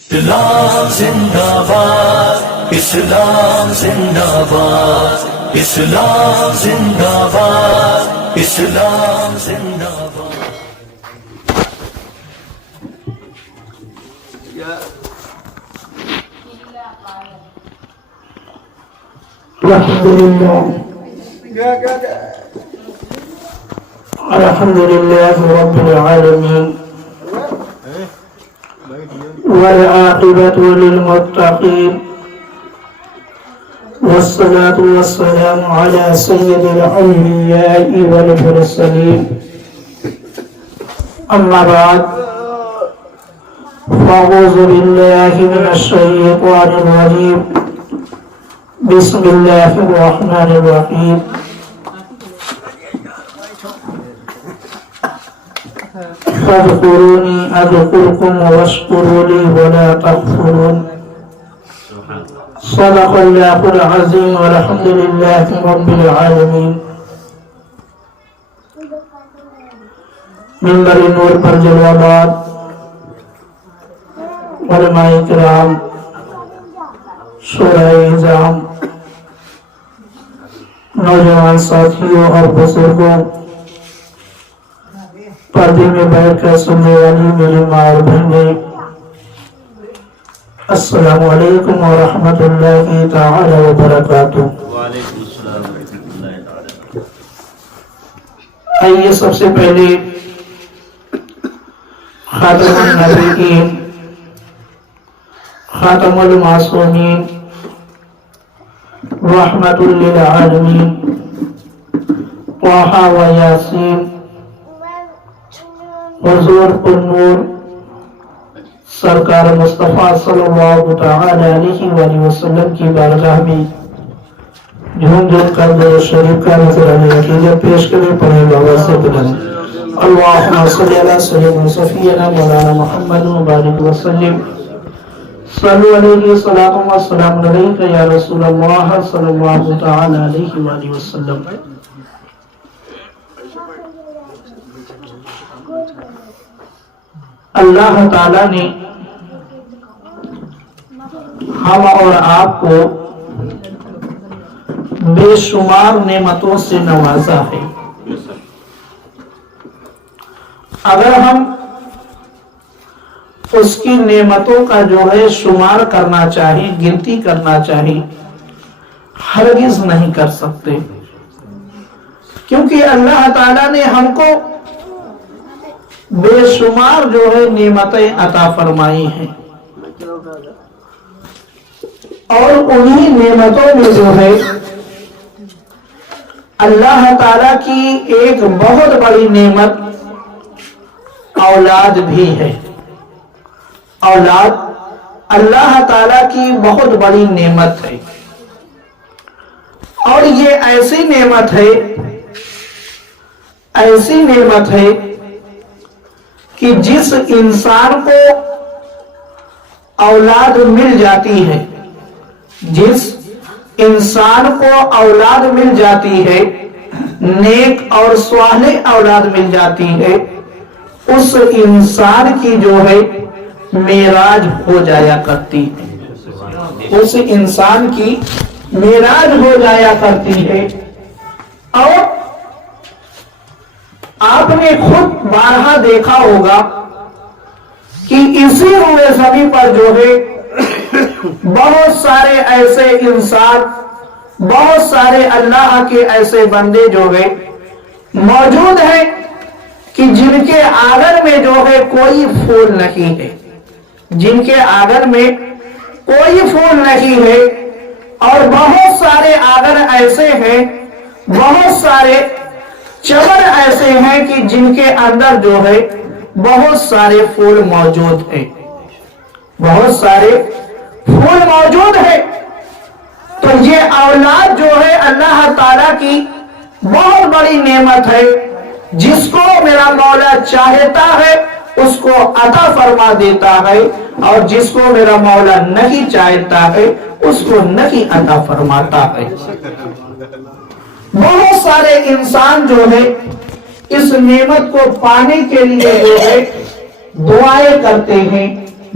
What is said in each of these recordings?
اسلام زندہ باد، اسلام زندہ باد، اسلام زندہ باد، اسلام زندہ باد۔ الحمد لله رب العالمين والعاقبة للمتقين والصلاة والسلام على سيد الأنبياء والمرسلين أما بعد فأعوذ بالله من الشيطان الرجيم بسم الله الرحمن الرحيم فاذكروني أذكركم واشكروا لي ولا تكفرون صدق الله العظيم والحمد لله رب العالمين۔ منبر نور پر جلوہ باد علماء کرام، شورائے اعظام، نوجوان ساتھیوں اور بزرگوں، پردے میں بیٹھ کر سننے والی میری ماں اور بہنیں، السلام علیکم ورحمۃ اللہ تعالی وبرکاتہ۔ وعلیکم السلام ورحمۃ اللہ تعالی۔ آئیے سب سے پہلے خاتم النبیین، خاتم المعصومین، رحمت للعالمین، طٰہٰ و یاسین، حضور النور سرکار مصطفیٰ صلی اللہ تعالی علیہ وآلہ وسلم کی بارگاہ میں جھوم جھوم کر درود شریف کا نذرانہ عقیدت پیش کریں، پڑھیں بابا سے بلند اللہم صلی علی سیدنا صفینا مولانا محمد مبارک وسلم۔ صلو علیہ صلاۃ و سلام علیک یا رسول اللہ صلی اللہ تعالی علیہ وآلہ وسلم۔ اللہ تعالیٰ نے ہم اور آپ کو بے شمار نعمتوں سے نوازا ہے۔ اگر ہم اس کی نعمتوں کا جو ہے شمار کرنا چاہیں، گنتی کرنا چاہیں، ہرگز نہیں کر سکتے، کیونکہ اللہ تعالیٰ نے ہم کو بے شمار جو ہے نعمتیں عطا فرمائی ہیں، اور انہی نعمتوں میں جو ہے اللہ تعالیٰ کی ایک بہت بڑی نعمت اولاد بھی ہے۔ اولاد اللہ تعالیٰ کی بہت بڑی نعمت ہے، اور یہ ایسی نعمت ہے کہ جس انسان کو اولاد مل جاتی ہے، جس انسان کو اولاد مل جاتی ہے، نیک اور صالح اولاد مل جاتی ہے، اس انسان کی جو ہے معراج ہو جایا کرتی ہے، اس انسان کی معراج ہو جایا کرتی ہے۔ اور آپ نے خود بارہا دیکھا ہوگا کہ اسی روئے زمین پر جو ہے بہت سارے ایسے انسان، بہت سارے اللہ کے ایسے بندے جو ہے موجود ہیں کہ جن کے آنگن میں جو ہے کوئی پھول نہیں ہے، جن کے آنگن میں کوئی پھول نہیں ہے، اور بہت سارے آنگن ایسے ہیں، بہت سارے چمن ایسے ہیں کہ جن کے اندر جو ہے بہت سارے پھول موجود ہیں، بہت سارے پھول موجود ہیں۔ تو یہ اولاد جو ہے اللہ تعالیٰ کی بہت بڑی نعمت ہے، جس کو میرا مولا چاہتا ہے اس کو عطا فرما دیتا ہے، اور جس کو میرا مولا نہیں چاہتا ہے اس کو نہیں عطا فرماتا ہے۔ بہت سارے انسان جو ہے اس نعمت کو پانے کے لیے جو ہے دعائیں کرتے ہیں،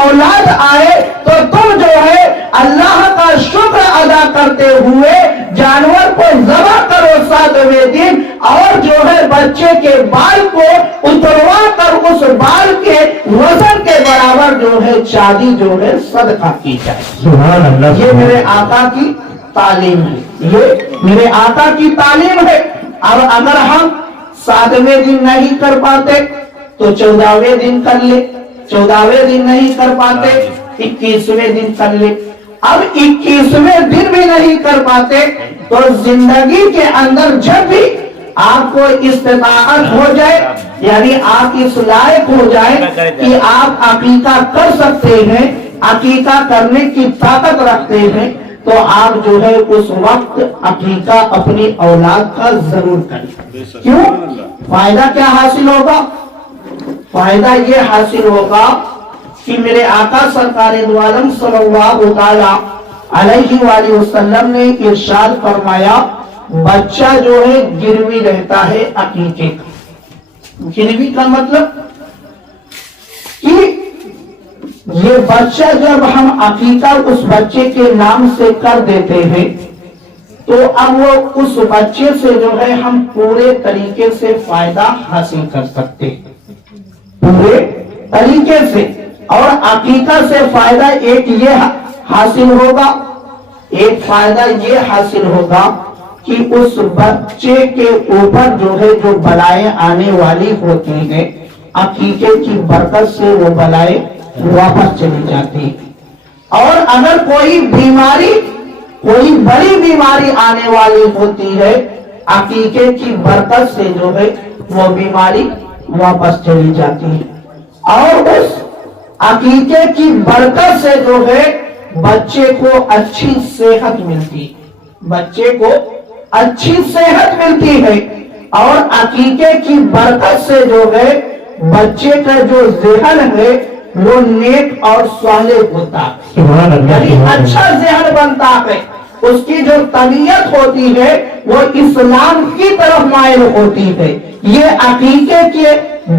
اولاد آئے تو تم جو ہے اللہ کا شکر ادا کرتے ہوئے جانور کو ذبح کرو 7ویں دن، اور جو ہے بچے کے بال کو اتروا کر اس بال کے وزن کے برابر جو ہے چاندی جو ہے صدقہ کی جائے۔ سبحان اللہ۔ یہ میرے آقا کی تعلیم ہے، یہ میرے آقا کی تعلیم ہے۔ اب اگر ہم 7ویں دن نہیں کر پاتے تو 14ویں دن کر لے، 14ویں دن نہیں کر پاتے 21ویں دن کر لے۔ اب 21ویں دن بھی نہیں کر پاتے تو زندگی کے اندر جب بھی آپ کو استطاعت ہو جائے، یعنی آپ اس لائق ہو جائے کہ آپ عقیقہ کر سکتے ہیں، عقیقہ کرنے کی طاقت رکھتے ہیں، تو آپ جو ہے اس وقت عقیقہ اپنی اولاد کا ضرور کریں۔ کیوں؟ فائدہ کیا حاصل ہوگا؟ فائدہ یہ حاصل ہوگا کہ میرے آقا سرکار دو عالم صلی اللہ تعالی علیہ وآلہ وسلم نے ارشاد فرمایا، بچہ جو ہے گروی رہتا ہے عقیقے کا۔ گروی کا مطلب کہ یہ بچہ جب ہم عقیقہ اس بچے کے نام سے کر دیتے ہیں تو اب وہ اس بچے سے جو ہے ہم پورے طریقے سے فائدہ حاصل کر سکتے ہیں، پورے طریقے سے۔ اور عقیقہ سے فائدہ ایک یہ حاصل ہوگا، ایک فائدہ یہ حاصل ہوگا کہ اس بچے کے اوپر جو ہے جو بلائیں آنے والی ہوتی ہیں، عقیقے کی برکت سے وہ بلائیں واپس چلی جاتی ہے۔ اور اگر کوئی بیماری، کوئی بڑی بیماری آنے والی ہوتی ہے، عقیقے کی برکت سے جو ہے وہ بیماری واپس چلی جاتی ہے۔ اور اس عقیقے کی برکت سے جو ہے بچے کو اچھی صحت ملتی ہے، بچے کو اچھی صحت ملتی ہے۔ اور عقیقے کی برکت سے جو ہے بچے کا جو ذہن ہے وہ نیک اور صالح ہوتا ہے، سبحان اللہ۔ یعنی اچھا ذہن بنتا ہے، اس کی جو طبیعت ہوتی ہے وہ اسلام کی طرف مائل ہوتی ہے۔ یہ عقیقے کے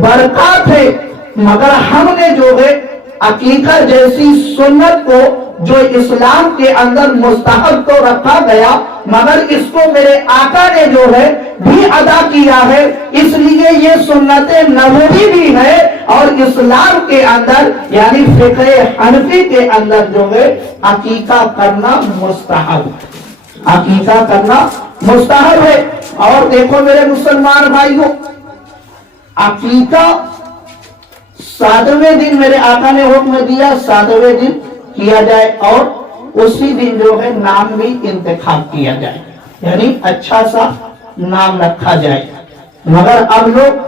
برکات ہے۔ مگر ہم نے جو ہے عقیقہ جیسی سنت کو جو اسلام کے اندر مستحب تو رکھا گیا، مگر اس کو میرے آقا نے جو ہے بھی ادا کیا ہے، اس لیے یہ سنت نبوی بھی ہے۔ اور اسلام کے اندر یعنی فقہ حنفی کے اندر جو ہے عقیقہ کرنا مستحب ہے، عقیقہ کرنا مستحب ہے۔ اور دیکھو میرے مسلمان بھائیوں، عقیقہ 7ویں دن میرے آقا نے حکم دیا 7ویں دن کیا جائے، اور اسی دن جو ہے نام بھی انتخاب کیا جائے، یعنی اچھا سا نام رکھا جائے۔ مگر اب لوگ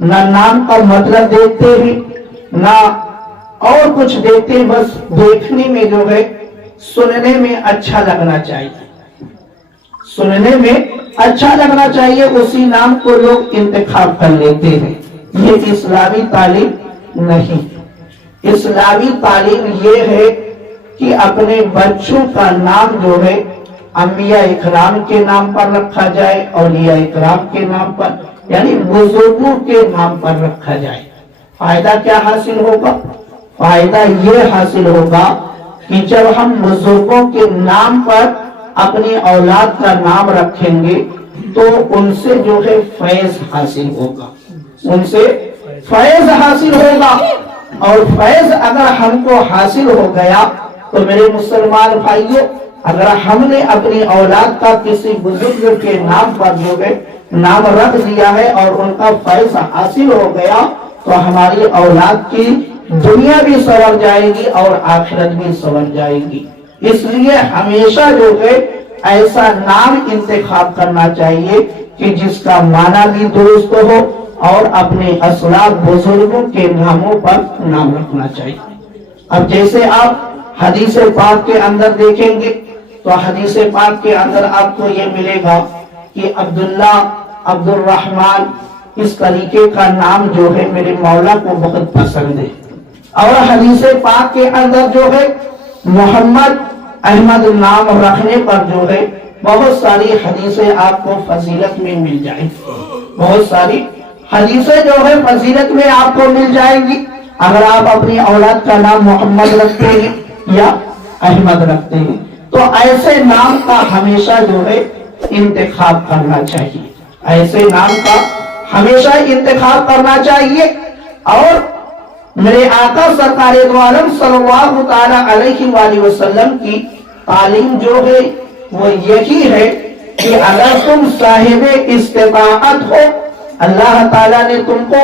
نہ نام کا مطلب دیکھتے ہیں، نہ اور کچھ دیکھتے، بس دیکھنے میں جو ہے سننے میں اچھا لگنا چاہیے، سننے میں اچھا لگنا چاہیے، اسی نام کو لوگ انتخاب کر لیتے ہیں۔ یہ اسلامی تعلیم نہیں۔ اسلامی تعلیم یہ ہے کہ اپنے بچوں کا نام جو ہے انبیاء اکرام کے نام پر رکھا جائے، اولیاء اکرام کے نام پر، یعنی بزرگوں کے نام پر رکھا جائے۔ فائدہ کیا حاصل ہوگا؟ فائدہ یہ حاصل ہوگا کہ جب ہم بزرگوں کے نام پر اپنی اولاد کا نام رکھیں گے تو ان سے جو ہے فیض حاصل ہوگا، ان سے فیض حاصل ہوگا۔ اور فیض اگر ہم کو حاصل ہو گیا تو میرے مسلمان بھائیوں، اگر ہم نے اپنی اولاد کا کسی بزرگ کے نام پر جو ہے نام رکھ دیا ہے اور ان کا فیض حاصل ہو گیا تو ہماری اولاد کی دنیا بھی سنور جائے گی اور آخرت بھی سنور جائے گی۔ اس لیے ہمیشہ جو ہے ایسا نام انتخاب کرنا چاہیے کہ جس کا معنی بھی درست ہو، اور اپنے اسلاف بزرگوں کے ناموں پر نام رکھنا چاہیے۔ اب جیسے آپ حدیث پاک کے اندر دیکھیں گے تو حدیث پاک کے اندر آپ کو یہ ملے گا کہ عبداللہ، عبد الرحمن، اس طریقے کا نام جو ہے میرے مولا کو بہت پسند ہے۔ اور حدیث پاک کے اندر جو ہے محمد احمد نام رکھنے پر جو ہے بہت ساری حدیثیں آپ کو فضیلت میں مل جائیں گی، بہت ساری حدیثیں جو ہے فضیلت میں آپ کو مل جائیں گی۔ اگر آپ اپنی اولاد کا نام محمد رکھتے ہیں یا احمد رکھتے ہیں تو ایسے نام کا ہمیشہ جو ہے انتخاب کرنا چاہیے، ایسے نام کا ہمیشہ انتخاب کرنا چاہیے۔ اور میرے آقا سرکار دو عالم صلی اللہ تعالی علیہ وآلہ وسلم کی تعلیم جو ہے وہ یہی ہے کہ اگر تم صاحب استطاعت ہو، اللہ تعالیٰ نے تم کو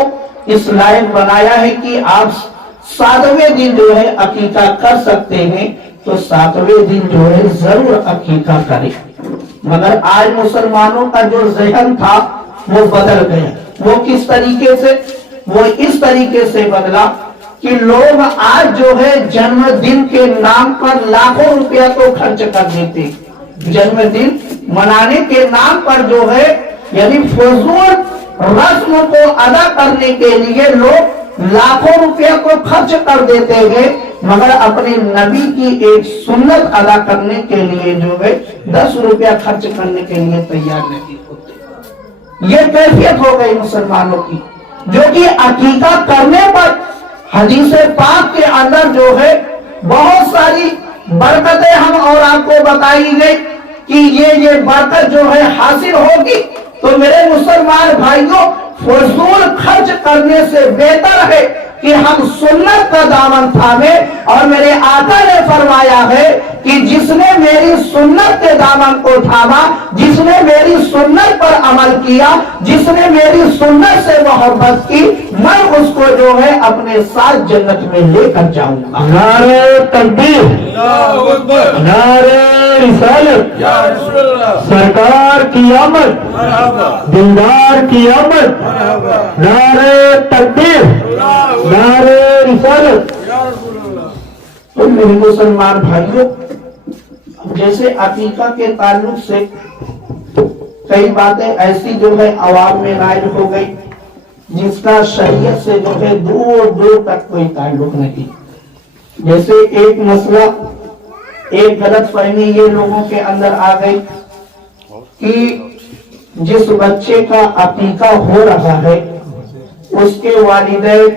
اس لائق بنایا ہے کہ آپ 7ویں دن جو ہے عقیقہ کر سکتے ہیں تو 7ویں دن جو ہے ضرور عقیقہ کریں۔ مگر آج مسلمانوں کا جو ذہن تھا وہ بدل گیا۔ وہ کس طریقے سے؟ وہ اس طریقے سے بدلا کہ لوگ آج جو ہے جنم دن کے نام پر لاکھوں روپیہ تو خرچ کر دیتے، جنم دن منانے کے نام پر جو ہے یعنی فضول رسم کو ادا کرنے کے لیے لوگ لاکھوں روپیہ کو خرچ کر دیتے ہیں، مگر اپنے نبی کی ایک سنت ادا کرنے کے لیے جو ہے 10 روپیہ خرچ کرنے کے لیے تیار نہیں ہوتے۔ یہ کیفیت ہو گئی مسلمانوں کی، جو کہ عقیقہ کرنے پر حدیث پاک کے اندر جو ہے بہت ساری برکتیں ہم اور آپ کو بتائی گئی کہ یہ برکت جو ہے حاصل ہوگی۔ تو میرے مسلمان بھائیوں، فضول خرچ کرنے سے بہتر ہے کہ ہم سنت کا دامن تھامیں، اور میرے آقا نے فرمایا ہے کہ جس نے میری سنت کے دامن کو تھاما، جس نے میری سنت پر عمل کیا، جس نے میری سنت سے محبت کی، میں اس کو جو ہے اپنے ساتھ جنت میں لے کر جاؤں گا۔ نعرہ تکبیر، نعرہ رسالت، سرکار کی آمد، دلدار کی آمد، نعرہ تکبیر، نعرہ رسالت۔ تو میرے مسلمان بھائیوں، جیسے عقیقہ کے تعلق سے کئی باتیں ایسی جو ہے عوام میں رائج ہو گئی جس کا شریعت سے جو ہے دور دور تک کوئی تعلق نہیں۔ جیسے ایک مسئلہ، ایک غلط فہمی یہ لوگوں کے اندر آ گئی کہ جس بچے کا عقیقہ ہو رہا ہے اس کے والدین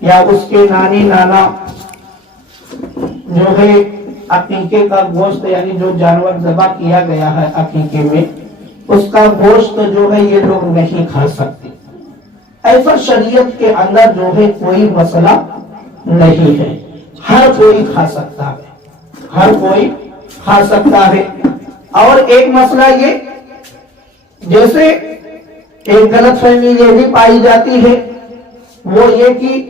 یا اس کے نانی نانا جو ہے عقیقے کا گوشت یعنی جو جانور ذبح کیا گیا ہے عقیقے میں، اس کا گوشت جو ہے یہ لوگ نہیں کھا سکتے۔ ایسا شریعت کے اندر جو ہے کوئی مسئلہ نہیں ہے، ہر کوئی کھا سکتا ہے، ہر کوئی کھا سکتا ہے۔ اور ایک مسئلہ یہ، جیسے ایک غلط فہمی یہ بھی پائی جاتی ہے، وہ یہ کہ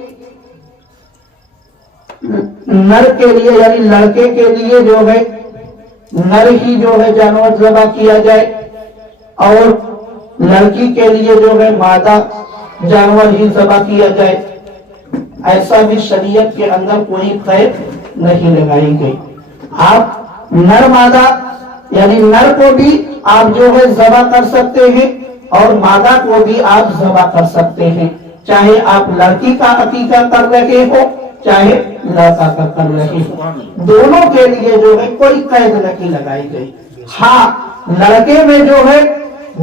نر کے لیے یعنی لڑکے کے لیے جو ہے نر ہی جو ہے جانور ذبح کیا جائے، اور لڑکی کے لیے جو ہے مادہ جانور ہی ذبح کیا جائے۔ ایسا بھی شریعت کے اندر کوئی قید نہیں لگائی گئی۔ آپ نر مادہ یعنی نر کو بھی آپ جو ہے ذبح کر سکتے ہیں اور مادہ کو بھی آپ ذبح کر سکتے ہیں، چاہے آپ لڑکی کا عقیقہ کر رہے ہو چاہے لڑکا کا کر رہے ہو، دونوں کے لیے جو ہے کوئی قید نہیں لگائی گئی۔ ہاں، لڑکے میں جو ہے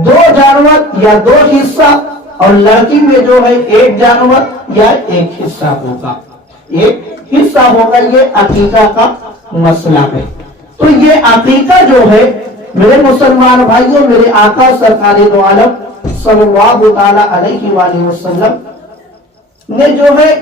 2 جانور یا 2 حصہ، اور لڑکی میں جو ہے 1 جانور یا 1 حصہ ہوگا، 1 حصہ ہوگا۔ یہ عقیقہ کا مسئلہ ہے۔ تو یہ عقیقہ جو ہے میرے مسلمان بھائیوں، میرے آقا سرکار دو عالم صلی اللہ تعالی علیہ وآلہ وسلم نے جو ہے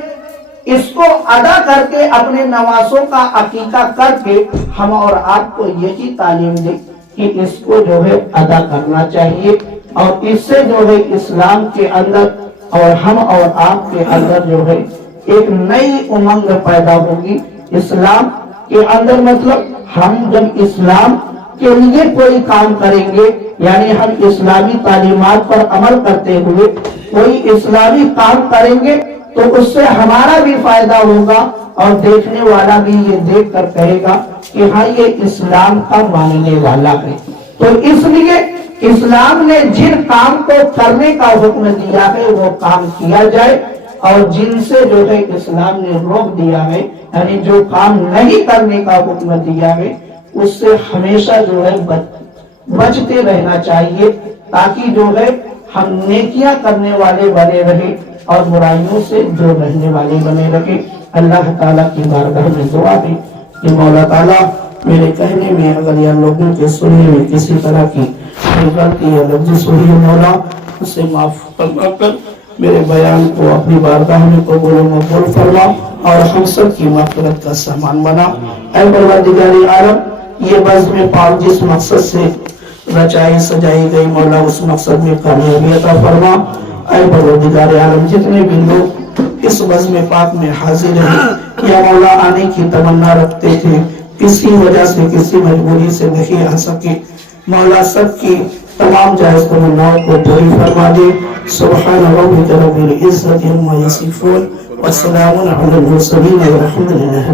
اس کو ادا کر کے اپنے نوازوں کا عقیقہ کر کے ہم اور آپ کو یہی تعلیم دی کہ اس کو جو ہے ادا کرنا چاہیے، اور اس سے جو ہے اسلام کے اندر اور ہم اور آپ کے اندر جو ہے ایک نئی امنگ پیدا ہوگی۔ اسلام کے اندر مطلب ہم جب اسلام کے لیے کوئی کام کریں گے، یعنی ہم اسلامی تعلیمات پر عمل کرتے ہوئے کوئی اسلامی کام کریں گے تو اس سے ہمارا بھی فائدہ ہوگا، اور دیکھنے والا بھی یہ دیکھ کر کہے گا کہ ہاں یہ اسلام کا ماننے والا ہے۔ تو اس لیے اسلام نے جن کام کو کرنے کا حکم دیا ہے وہ کام کیا جائے، اور جن سے جو ہے اسلام نے روک دیا ہے یعنی جو کام نہیں کرنے کا حکم دیا ہے اس سے ہمیشہ جو ہے بچتے رہنا چاہیے، تاکہ جو ہے ہم نیکیاں کرنے والے بنے رہیں، اور برائیوں سے دور رہنے والے بنے رکھے۔ اللہ تعالیٰ کی بارگاہ میں دعا ہے کہ مولا تعالیٰ میرے کہنے میں اگر یا لوگوں کے سننے میں کسی طرح کی غلطی یا لفظ ہوئی ہے مولا اسے معاف فرما کر میرے بیان کو اپنی بارگاہ میں قبول و مقبول فرما اور ہم سب کی مغفرت کا سامان بنا۔ اے پروردگار عالم، یہ بزم پاک جس مقصد سے رچائی سجائی گئی مولا اس مقصد میں کامیابی عطا فرما۔ اے پروردگار عالم، جتنے بھی لوگ اس بزم پاک میں حاضر ہیں یا مولا آنے کی تمنا رکھتے تھے کسی وجہ سے کسی مجبوری سے نہیں آ سکے، مولا سب کی تمام جائز تمناؤں کو پوری فرما دے۔ سبحان ربک رب العزت عما یصفون وسلام علی المرسلین والحمد للہ۔